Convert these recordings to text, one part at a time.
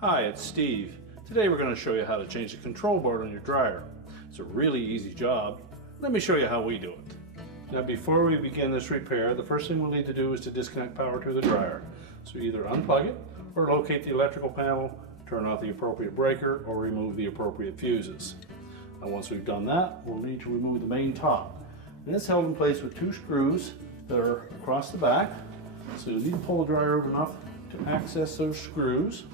Hi, it's Steve. Today we're going to show you how to change the control board on your dryer. It's a really easy job. Let me show you how we do it. Now before we begin this repair, the first thing we'll need to do is to disconnect power to the dryer. So either unplug it or locate the electrical panel, turn off the appropriate breaker, or remove the appropriate fuses. Now once we've done that, we'll need to remove the main top. And it's held in place with two screws that are across the back. So you'll need to pull the dryer over enough to access those screws.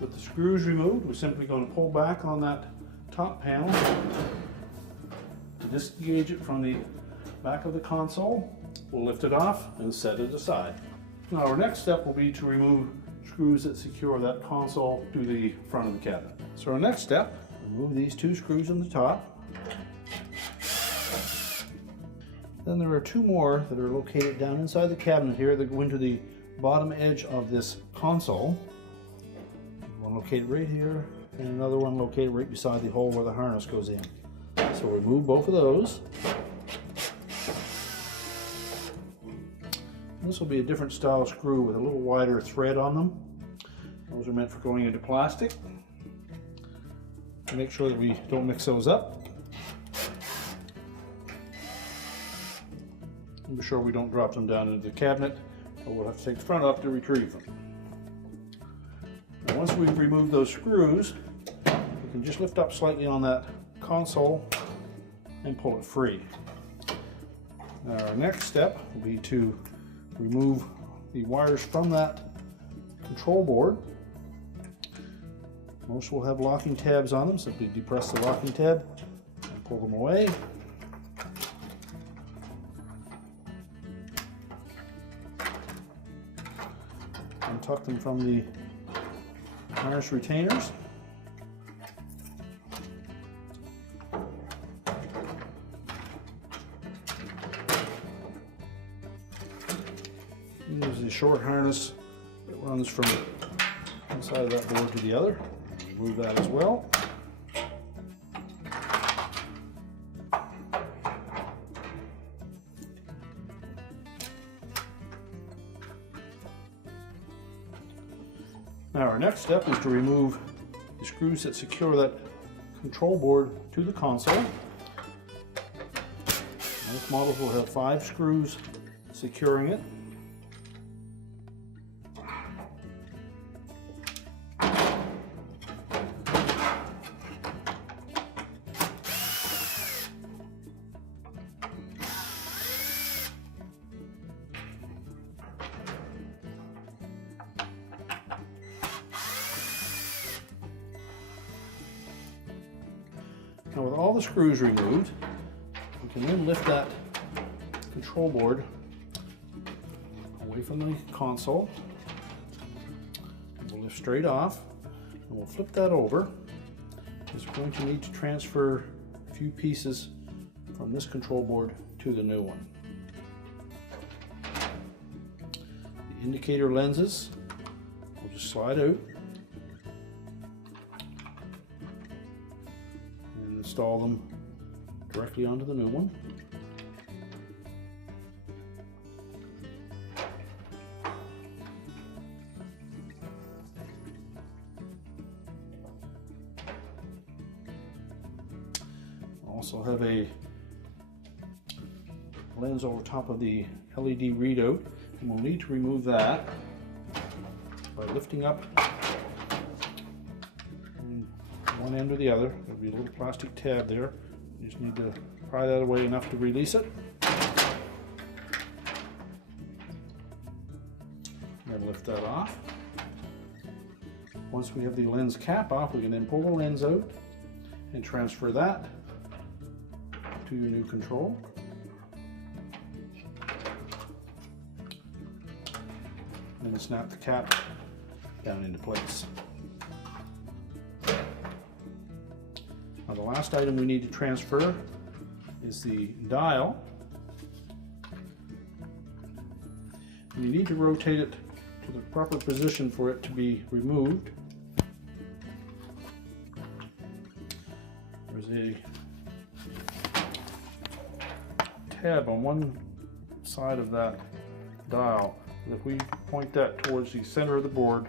With the screws removed, we're simply going to pull back on that top panel to disengage it from the back of the console. We'll lift it off and set it aside. Now our next step will be to remove screws that secure that console to the front of the cabinet. So our next step, remove these two screws on the top. Then there are two more that are located down inside the cabinet here that go into the bottom edge of this console. One located right here, and another one located right beside the hole where the harness goes in. So remove both of those. This will be a different style screw with a little wider thread on them. Those are meant for going into plastic. Make sure that we don't mix those up. And be sure we don't drop them down into the cabinet, or we'll have to take the front up to retrieve them. Now, once we've removed those screws, we can just lift up slightly on that console and pull it free. Now our next step will be to remove the wires from that control board. Most will have locking tabs on them. Simply depress the locking tab and pull them away. Untuck them from the harness retainers. Use the short harness that runs from one side of that board to the other. Remove that as well. Now our next step is to remove the screws that secure that control board to the console. Most models will have 5 screws securing it. Now with all the screws removed, we can then lift that control board away from the console. We'll lift straight off and we'll flip that over, because we're going to need to transfer a few pieces from this control board to the new one. The indicator lenses will just slide out. Install them directly onto the new one. Also have a lens over top of the LED readout, and we'll need to remove that by lifting up one end or the other. There'll be a little plastic tab there. You just need to pry that away enough to release it. And lift that off. Once we have the lens cap off, we can then pull the lens out and transfer that to your new control. And then snap the cap down into place. Now the last item we need to transfer is the dial. You need to rotate it to the proper position for it to be removed. There's a tab on one side of that dial. And if we point that towards the center of the board,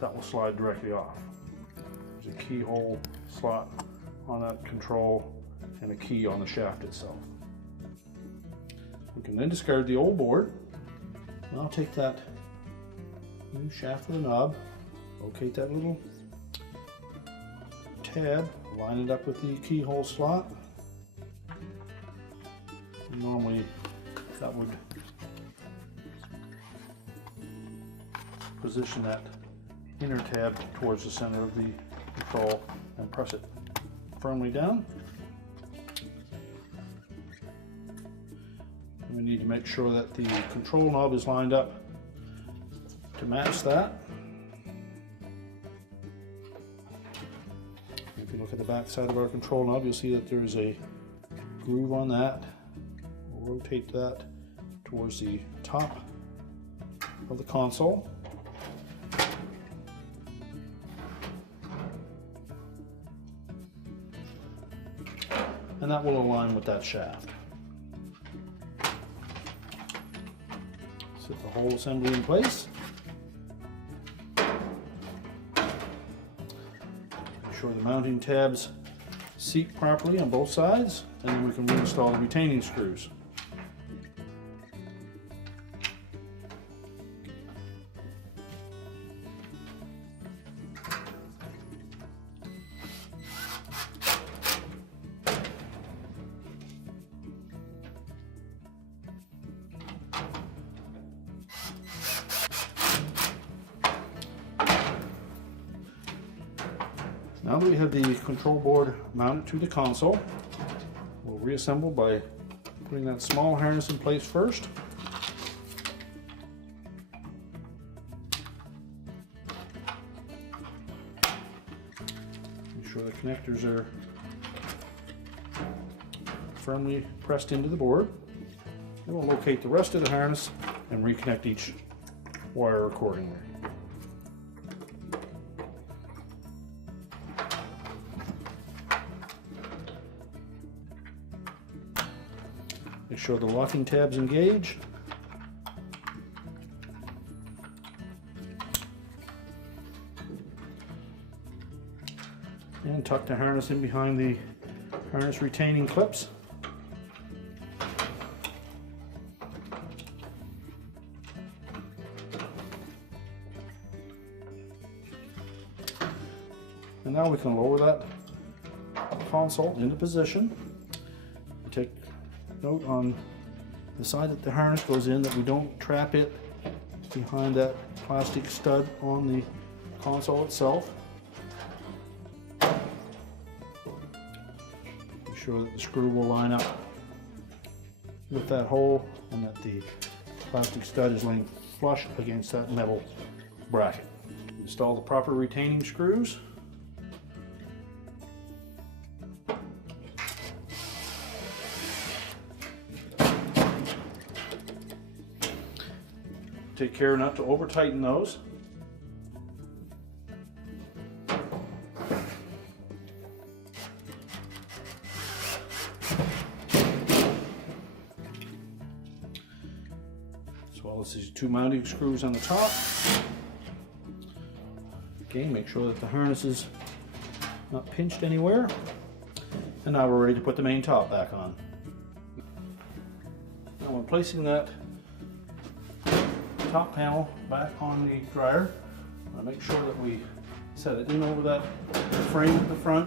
that will slide directly off. There's a keyhole slot on that control and a key on the shaft itself. We can then discard the old board. And I'll take that new shaft with a knob, locate that little tab, line it up with the keyhole slot. And normally that would position that inner tab towards the center of the control and press it firmly down. And we need to make sure that the control knob is lined up to match that. If you look at the back side of our control knob, you'll see that there's a groove on that. We'll rotate that towards the top of the console. And that will align with that shaft. Set the whole assembly in place. Make sure the mounting tabs seat properly on both sides, and then we can reinstall the retaining screws. Now that we have the control board mounted to the console, we'll reassemble by putting that small harness in place first. Make sure the connectors are firmly pressed into the board. Then we'll locate the rest of the harness and reconnect each wire accordingly. Make sure the locking tabs engage. And tuck the harness in behind the harness retaining clips. And now we can lower that console into position. Take note on the side that the harness goes in that we don't trap it behind that plastic stud on the console itself. Be sure that the screw will line up with that hole and that the plastic stud is laying flush against that metal bracket. Install the proper retaining screws. Take care not to over tighten those. As well as these two mounting screws on the top. Again, make sure that the harness is not pinched anywhere. And now we're ready to put the main top back on. Now when placing that top panel back on the dryer, make sure that we set it in over that frame at the front.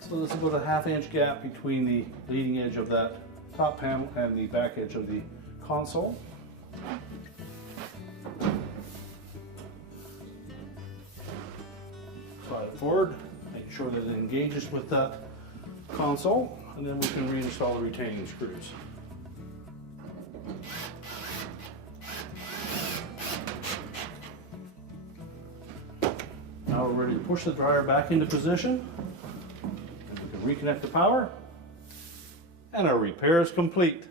So there's about a ½ inch gap between the leading edge of that top panel and the back edge of the console. Slide it forward, make sure that it engages with that console, and then we can reinstall the retaining screws. Now we're ready to push the dryer back into position, and we can reconnect the power, and our repair is complete.